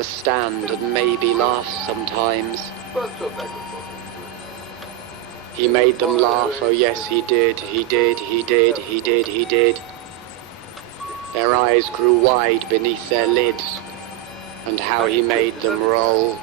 understand and maybe laugh sometimes. He made them laugh, oh yes he did, he did, he did, he did, he did. Their eyes grew wide beneath their lids, and how he made them roll.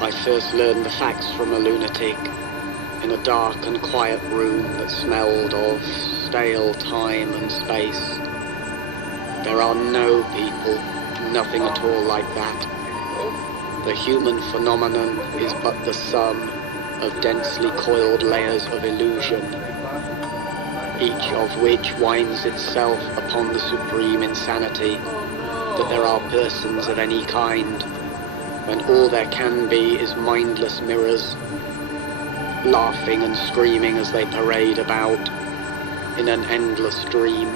I first learned the facts from a lunatic in a dark and quiet room that smelled of stale time and space. There are no people, nothing at all like that. The human phenomenon is but the sum of densely coiled layers of illusion, each of which winds itself upon the supreme insanity that there are persons of any kind, when all there can be is mindless mirrors, laughing and screaming as they parade about in an endless dream.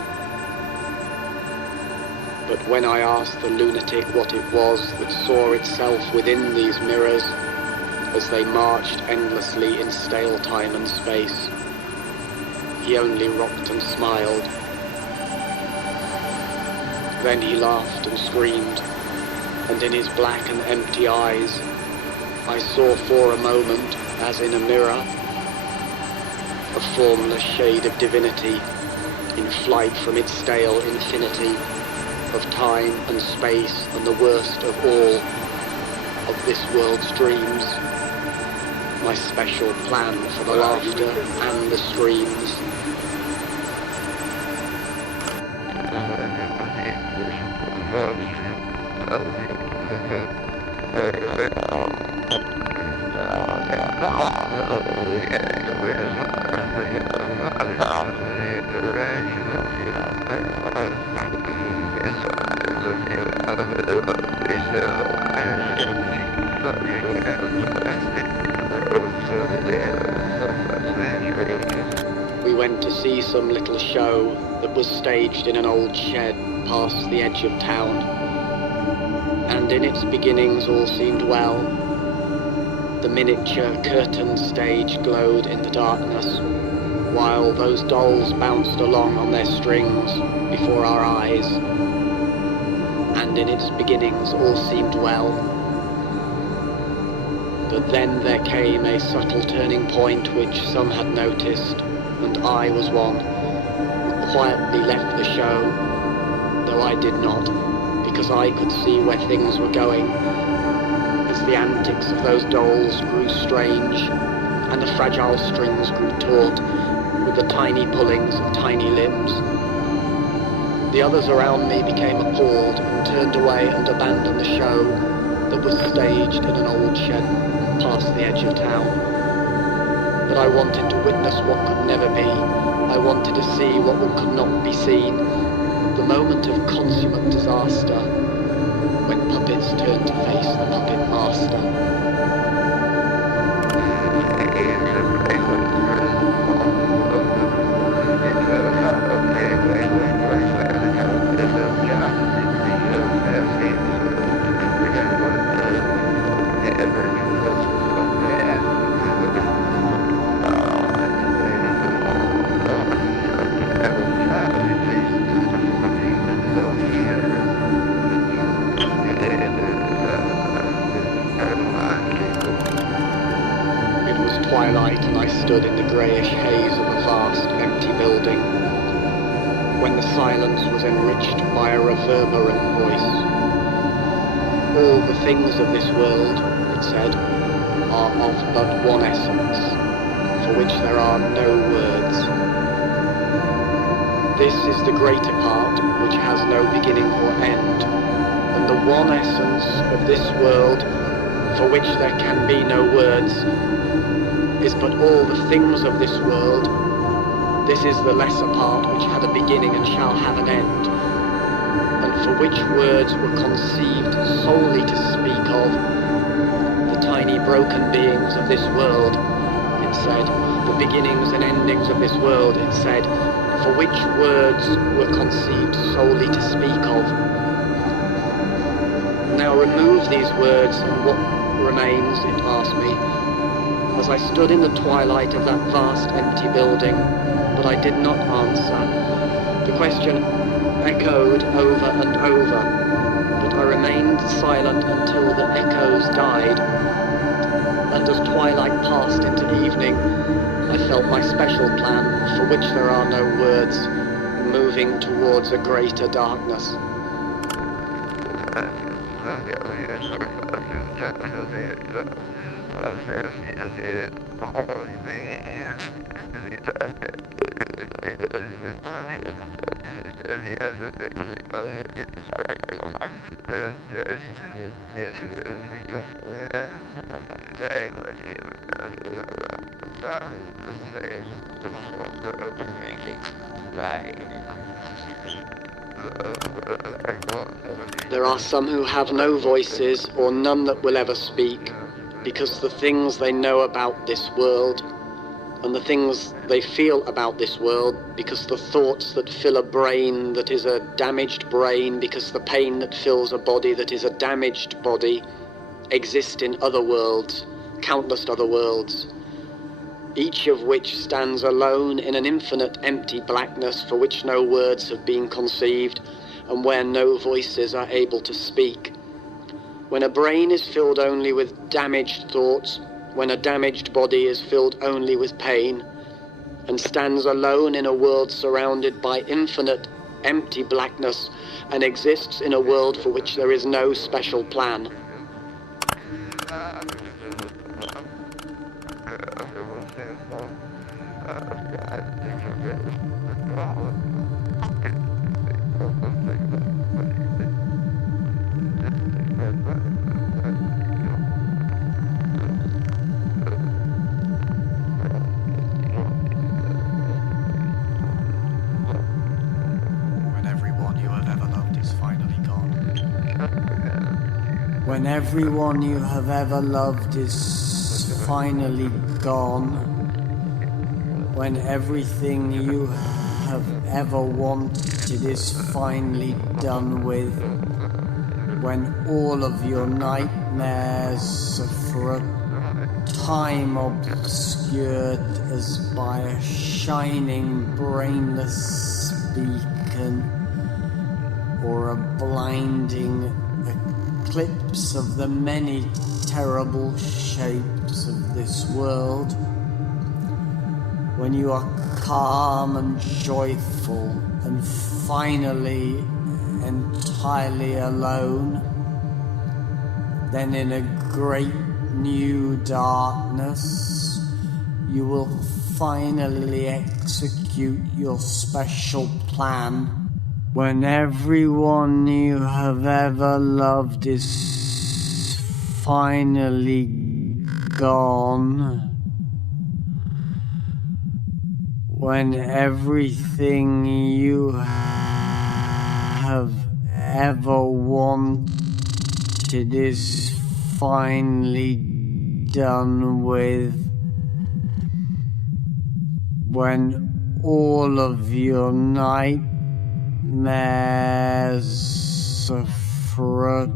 But when I asked the lunatic what it was that saw itself within these mirrors as they marched endlessly in stale time and space, he only rocked and smiled. Then he laughed and screamed, and in his black and empty eyes I saw for a moment, as in a mirror, a formless shade of divinity in flight from its stale infinity of time and space and the worst of all of this world's dreams, my special plan for the laughter and the screams. We went to see some little show that was staged in an old shed past the edge of town, and in its beginnings all seemed well. The miniature curtained stage glowed in the darkness, while those dolls bounced along on their strings before our eyes, and in its beginnings all seemed well. But then there came a subtle turning point which some had noticed, and I was one who quietly left the show, though I did not, because I could see where things were going, as the antics of those dolls grew strange, and the fragile strings grew taut with the tiny pullings of tiny limbs. The others around me became appalled and turned away and abandoned the show that was staged in an old shed past the edge of town. But I wanted to witness what could never be. I wanted to see what could not be seen. The moment of consummate disaster, when puppets turned to face the puppet master. Twilight, and I stood in the greyish haze of a vast, empty building, when the silence was enriched by a reverberant voice. All the things of this world, it said, are of but one essence, for which there are no words. This is the greater part, which has no beginning or end, and the one essence of this world, for which there can be no words, is but all the things of this world. This is the lesser part which had a beginning and shall have an end, and for which words were conceived solely to speak of broken beings of this world, it said, the beginnings and endings of this world, it said, for which words were conceived solely to speak of. Now remove these words and what remains, it asked me, as I stood in the twilight of that vast empty building, but I did not answer. The question echoed over and over, but I remained silent until the echoes died, and as twilight passed into evening, I felt my special plan, for which there are no words, moving towards a greater darkness. There are some who have no voices, or none that will ever speak, because the things they know about this world, and the things they feel about this world, because the thoughts that fill a brain that is a damaged brain, because the pain that fills a body that is a damaged body, exist in other worlds, countless other worlds, each of which stands alone in an infinite empty blackness for which no words have been conceived, and where no voices are able to speak. When a brain is filled only with damaged thoughts, when a damaged body is filled only with pain, and stands alone in a world surrounded by infinite empty blackness, and exists in a world for which there is no special plan. When everyone you have ever loved is finally gone, when everything you have ever wanted is finally done with, when all of your nightmares are for a time obscured as by a shining brainless beacon or a blinding eclipse of the many terrible shapes of this world, when you are calm and joyful and finally entirely alone, then in a great new darkness you will finally execute your special plan. When everyone you have ever loved is finally gone, when everything you have ever wanted is finally done with, when all of your nightmares are for a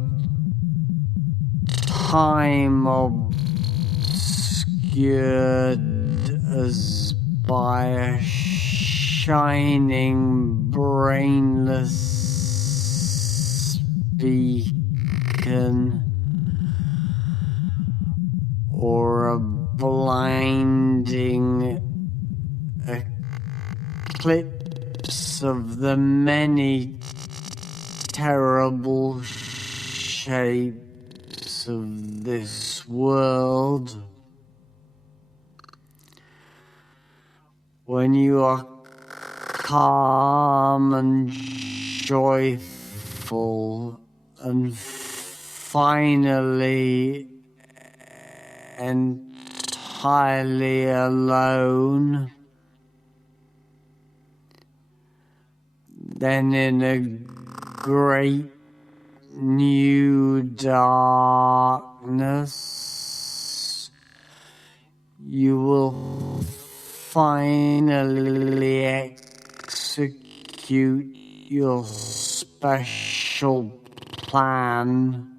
time obscured as by a shining brainless beacon or a blinding eclipse of the many terrible shapes of this world, when you are calm and joyful and finally entirely alone, then in a great new darkness finally execute your special plan.